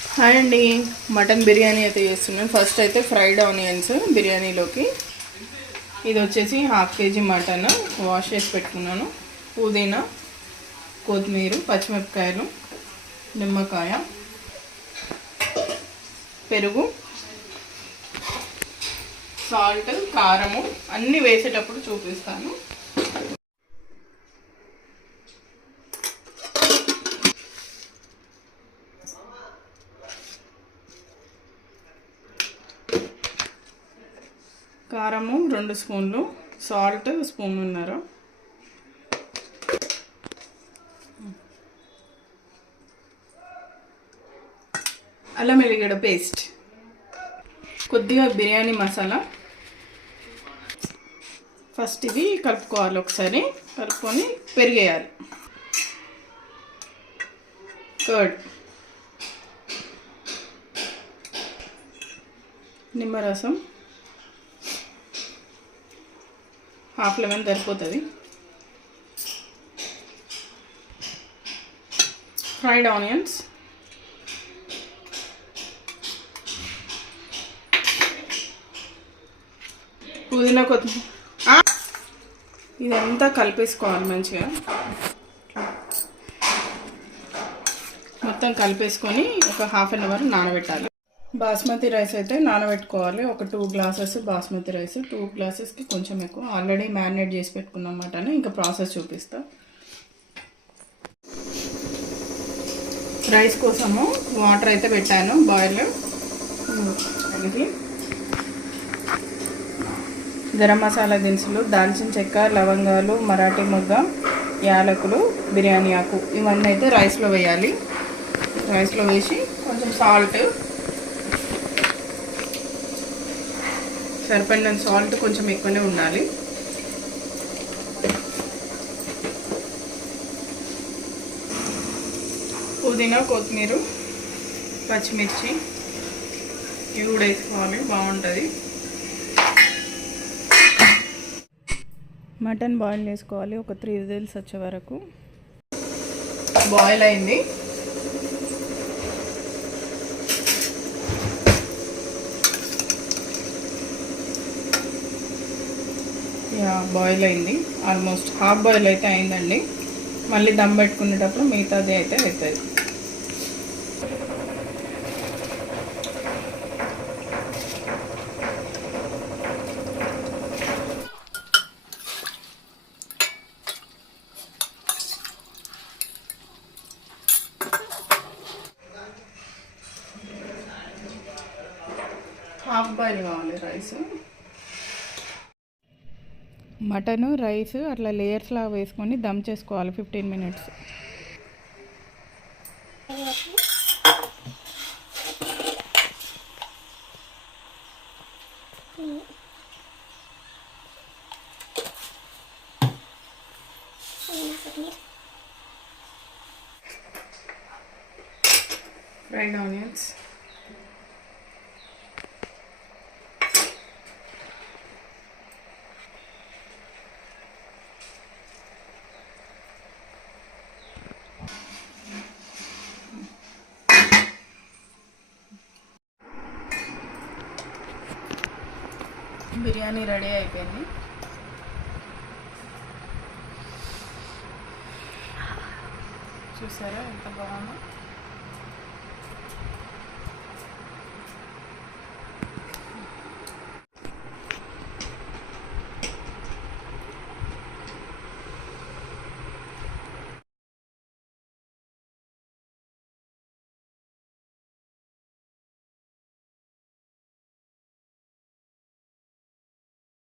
Hi అండి, mutton biryani అయితే చేస్తున్నాను. ఫస్ట్ అయితే ఫ్రైడ్ ఆనియన్స్ బిర్యానీలోకి. ఇది వచ్చేసి 1/2 kg మటన్ వాష్ చేసి పెట్టుకున్నాను. పుదీనా, కొత్తిమీర, పచ్చిమిరపకాయలు, నిమ్మకాయ, పెరుగు, సాల్ట్, కారము అన్నీ వేసేటప్పుడు చూపిస్తాను. కారము 2 స్పూన్లు, సాల్ట్ స్పూన్నర, అల్లం వెల్లిగడ్డ పేస్ట్, కొద్దిగా బిర్యానీ మసాలా. ఫస్ట్ ఇది కలుపుకోవాలి, ఒకసారి కలుపుకొని పెరిగేయాలి. కర్డ్, నిమ్మరసం, 1/2 లెమన్ సరిపోతుంది. ఫ్రైడ్ ఆనియన్స్, పుదీనా, కొత్తిమీర. ఇదంతా కలిపేసుకోవాలి మంచిగా. మొత్తం కలిపేసుకొని ఒక 1/2 అవర్ నానబెట్టాలి. బాస్మతి రైస్ అయితే నానబెట్టుకోవాలి. ఒక 2 గ్లాసెస్ బాస్మతి రైస్. 2 గ్లాసెస్కి కొంచెం ఎక్కువ. ఆల్రెడీ మ్యారినేట్ చేసి పెట్టుకున్నాం మటన్. ఇంకా ప్రాసెస్ చూపిస్తా. రైస్ కోసము వాటర్ అయితే పెట్టాను బాయిల్. అది గరం మసాలా దినుసులు, దాల్చిన చెక్క, లవంగాలు, మరాఠీ మొగ్గ, యాలకులు, బిర్యానీ ఆకు ఇవన్నీ అయితే రైస్లో వేయాలి. రైస్లో వేసి కొంచెం సాల్ట్, సరిపడినంత సాల్ట్ కొంచెం ఎక్కువనే ఉండాలి. పుదీనా, కొత్తిమీర, పచ్చిమిర్చి ఇవి కూడా వేసుకోవాలి, బాగుంటుంది. మటన్ బాయిల్ చేసుకోవాలి ఒక 3 విజిల్స్ వచ్చే వరకు. బాయిల్ అయింది. బాయిల్ అయింది. ఆల్మోస్ట్ హాఫ్ బాయిల్ అయితే అయిందండి. మళ్ళీ దమ్ పెట్టుకునేటప్పుడు మిగతాది అయితే అవుతుంది. హాఫ్ బాయిల్ కావాలి రైస్. మటను, రైస్ అట్లా లేయర్స్ లాగా వేసుకొని దమ్ చేసుకోవాలి 15 minutes. Fried onions, biryani ready అయిపోయింది. చూసారా ఎంత బాగుందో.